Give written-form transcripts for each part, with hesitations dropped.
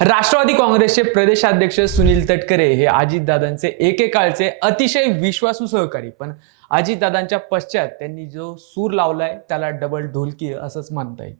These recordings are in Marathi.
राष्ट्रवादी काँग्रेसचे प्रदेशाध्यक्ष सुनील तटकरे हे अजितदादांचे एकेकाळचे अतिशय विश्वासू सहकारी, पण अजितदादांच्या पश्चात त्यांनी जो सूर लावलाय त्याला डबल ढोलकी असंच म्हणता येईल.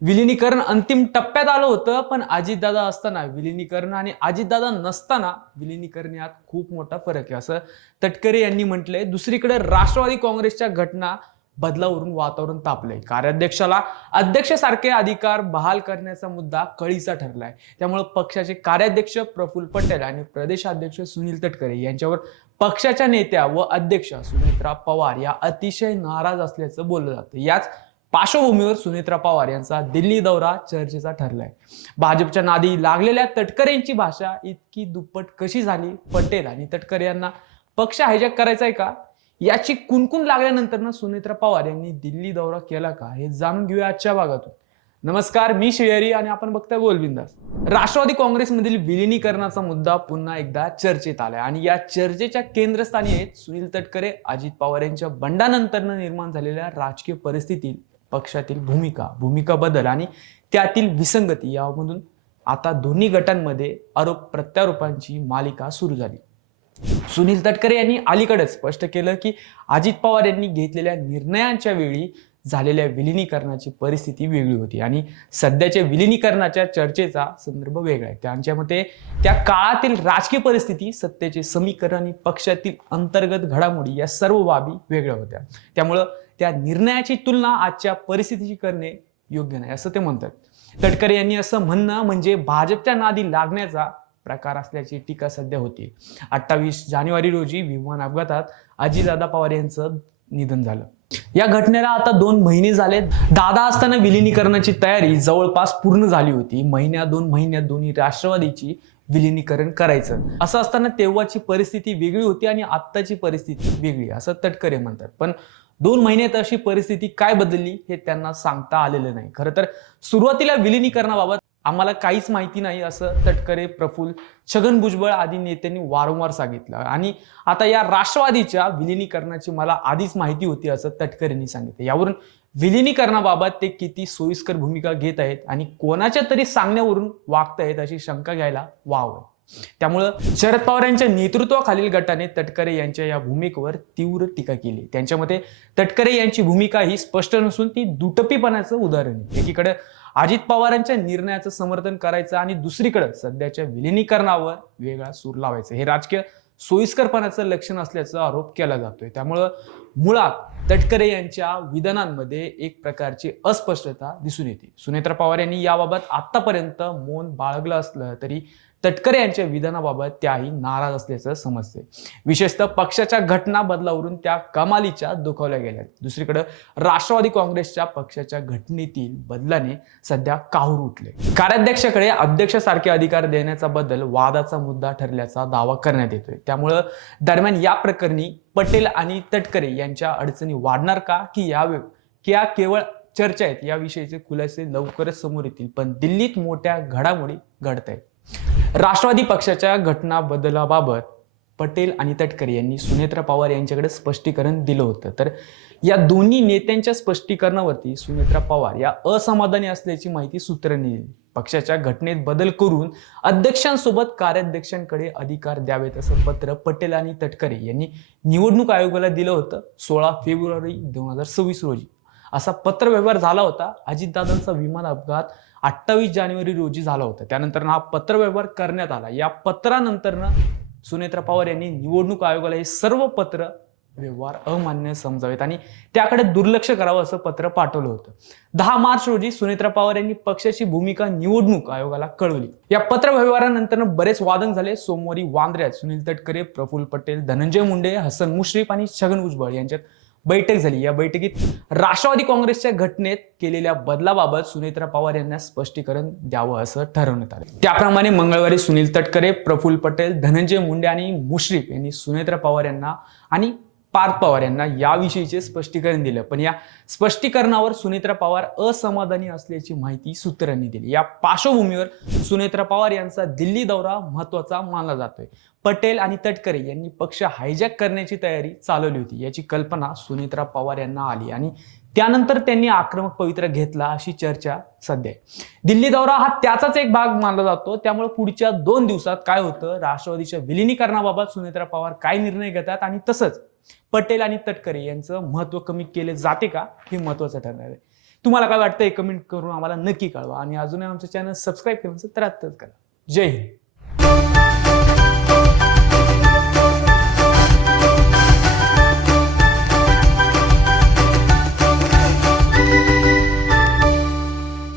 विलिनीकरण अंतिम टप्प्यात आलं होतं, पण अजितदादा असताना विलिनीकरण आणि अजितदादा नसताना विलिनीकरण यात खूप मोठा फरक आहे असं तटकरे यांनी म्हटलंय. दुसरीकडे राष्ट्रवादी काँग्रेसच्या घटना बदलावरून वातावरण तापलंय. कार्याध्यक्षाला अध्यक्षासारखे अधिकार बहाल करण्याचा मुद्दा कळीचा ठरलाय. त्यामुळे पक्षाचे कार्याध्यक्ष प्रफुल्ल पटेल आणि प्रदेशाध्यक्ष सुनील तटकरे यांच्यावर पक्षाच्या नेत्या व अध्यक्षा सुनेत्रा पवार या अतिशय नाराज असल्याचं बोललं जातं. याच पार्श्वभूमीवर सुनेत्रा पवार यांचा दिल्ली दौरा चर्चेचा ठरलाय. भाजपच्या नादी लागलेल्या तटकरेंची भाषा इतकी दुप्पट कशी झाली? पटेल आणि तटकरे यांना पक्ष हायजॅक करायचा आहे का? याची कुणकुण लागल्यानंतर सुनेत्रा पवार यांनी दिल्ली दौरा केला का, हे जाणून घेऊया आजच्या भागातून. नमस्कार, मी श्रेयरी आणि आपण बघताय बोल बिंदास. राष्ट्रवादी काँग्रेसमधील विलिनीकरणाचा मुद्दा पुन्हा एकदा चर्चेत आलाय आणि या चर्चेच्या केंद्रस्थानी आहेत सुनील तटकरे. अजित पवार यांच्या बंडानंतर निर्माण झालेल्या राजकीय परिस्थितीत पक्षातील भूमिका बदल आणि त्यातील विसंगती यामधून आता दोन्ही गटांमध्ये आरोप प्रत्यारोपांची मालिका सुरू झाली. सुनील तटकरे यांनी अलीकडेच स्पष्ट केलं की अजित पवार यांनी घेतलेल्या निर्णयांच्या वेळी झालेल्या विलिनीकरणाची परिस्थिती वेगळी होती आणि सध्याच्या विलिनीकरणाच्या चर्चेचा संदर्भ वेगळा आहे. त्यांच्या मते त्या काळातील राजकीय परिस्थिती, सत्तेचे समीकरण आणि पक्षातील अंतर्गत घडामोडी या सर्व बाबी वेगळ्या होत्या. त्यामुळं त्या निर्णयाची तुलना आजच्या परिस्थितीची करणे योग्य नाही असं ते म्हणतात. तटकरे यांनी असं म्हणणं म्हणजे भाजपच्या नादी लागण्याचा प्रकार असल्याची टीका सध्या होती. 28 जानेवारी रोजी विमान अपघातात अजितदादा पवार यांचं निधन झालं. या घटनेला आता 2 महिने झाले. दादा असताना विलिनीकरणाची तयारी जवळपास पूर्ण झाली होती. 2 महिन्यात दोन्ही राष्ट्रवादीची विलिनीकरण करायचं असं असताना तेव्हाची परिस्थिती वेगळी होती आणि आत्ताची परिस्थिती वेगळी असं तटकरे म्हणतात. पण 2 महिन्यात अशी परिस्थिती काय बदलली हे त्यांना सांगता आलेलं नाही. खरं तर सुरुवातीला विलिनीकरणाबाबत आम्हाला काहीच माहिती नाही असं तटकरे, प्रफुल्ल, छगन भुजबळ आदी नेत्यांनी वारंवार सांगितलं आणि आता या राष्ट्रवादीच्या विलिनीकरणाची मला आधीच माहिती होती असं तटकरेंनी सांगितलं. यावरून विलिनीकरणाबाबत ते किती सोयीस्कर भूमिका घेत आहेत आणि कोणाच्या तरी सांगण्यावरून वागत आहेत अशी शंका घ्यायला वाव आहे. त्यामुळं शरद पवार यांच्या नेतृत्वाखालील गटाने तटकरे यांच्या या भूमिकेवर तीव्र टीका केली. त्यांच्या मते तटकरे यांची भूमिका ही स्पष्ट नसून ती दुटप्पीपणाचं उदाहरण आहे. एकीकडे अजित पवारांच्या निर्णयाचं समर्थन करायचं आणि दुसरीकडे सध्याच्या विलिनीकरणावर वेगळा सूर लावायचं, हे राजकीय सोयीस्करपणाचं लक्षण असल्याचा आरोप केला जातोय. त्यामुळं मुळात तटकरे यांच्या विधानांमध्ये एक प्रकारची अस्पष्टता दिसून येते. सुनेत्रा पवार यांनी याबाबत आतापर्यंत मौन बाळगलं असलं तरी तटकरे यांच्या विधानाबाबत त्याही नाराज असल्याचं समजते. विशेषतः पक्षाच्या घटना बदलावरून त्या कमालीच्या दुखावल्या गेल्या. दुसरीकडे राष्ट्रवादी काँग्रेसच्या पक्षाच्या घटनेतील बदलाने सध्या काहूर उठले. कार्याध्यक्षाकडे अध्यक्षासारखे अधिकार देण्याचा बदल वादाचा मुद्दा ठरल्याचा दावा करण्यात येतोय. त्यामुळं दरम्यान या प्रकरणी पटेल आणि तटकरे यांच्या अडचणी वाढणार का, की या केवळ चर्चा आहेत? याविषयीचे खुलासे लवकरच समोर येतील. पण दिल्लीत मोठ्या घडामोडी घडत आहेत. राष्ट्रवादी पक्षाच्या घटना बदलाबाबत पटेल आणि तटकरे यांनी सुनेत्रा पवार यांच्याकडे स्पष्टीकरण दिलं होतं. तर या दोन्ही नेत्यांच्या स्पष्टीकरणावरती सुनेत्रा पवार या असमाधानी असल्याची माहिती सूत्रांनी दिली. पक्षाच्या घटनेत बदल करून अध्यक्षांसोबत कार्याध्यक्षांकडे अधिकार द्यावेत असं पत्र पटेल आणि तटकरे यांनी निवडणूक आयोगाला दिलं होतं. 16 फेब्रुवारी 2026 रोजी असा पत्रव्यवहार झाला होता. अजितदादांचा विमान अपघात 28 जानेवारी रोजी झाला होता. त्यानंतर हा पत्रव्यवहार करण्यात आला. या पत्रानंतर सुनेत्रा पवार यांनी निवडणूक आयोगाला हे सर्व पत्र व्यवहार अमान्य समजावेत आणि त्याकडे दुर्लक्ष करावं असं पत्र पाठवलं होतं. 10 मार्च रोजी सुनेत्रा पवार यांनी पक्षाची भूमिका निवडणूक आयोगाला कळवली. या पत्रव्यवहारानंतर बरेच वादंग झाले. सोमवारी वांद्र्यात सुनील तटकरे, प्रफुल्ल पटेल, धनंजय मुंडे, हसन मुश्रीफ आणि छगन भुजबळ यांच्यात बैठक झाली. या बैठकीत राष्ट्रवादी काँग्रेसच्या घटनेत केलेल्या बदलाबाबत सुनेत्रा पवार यांना स्पष्टीकरण द्यावं असं ठरवण्यात आलं. त्याप्रमाणे मंगळवारी सुनील तटकरे, प्रफुल्ल पटेल, धनंजय मुंडे आणि मुश्रीफ यांनी सुनेत्रा पवार यांना आणि पार्थ पवार यांना याविषयीचे स्पष्टीकरण दिलं. पण या स्पष्टीकरणावर सुनेत्रा पवार असमाधानी असल्याची माहिती सूत्रांनी दिली. या पार्श्वभूमीवर सुनेत्रा पवार यांचा दिल्ली दौरा महत्वाचा मानला जातोय. पटेल आणि तटकरे यांनी पक्ष हायजॅक करण्याची तयारी चालवली होती. याची कल्पना सुनेत्रा पवार यांना आली आणि त्यानंतर त्यांनी आक्रमक पवित्रा घेतला अशी चर्चा सध्या आहे. दिल्ली दौरा हा त्याचाच एक भाग मानला जातो. त्यामुळे पुढच्या 2 दिवसात काय होतं, राष्ट्रवादीच्या विलिनीकरणाबाबत सुनेत्रा पवार काय निर्णय घेतात आणि तसंच पटेल आणि तटकरे यांचं महत्व कमी केले जाते का, हे महत्वाचं ठरणार आहे. तुम्हाला काय वाटतं हे कमेंट करून आम्हाला नक्की कळवा आणि अजूनही आमचं चॅनल सबस्क्राईब केलं तर आत्ताच करा. जय हिंद.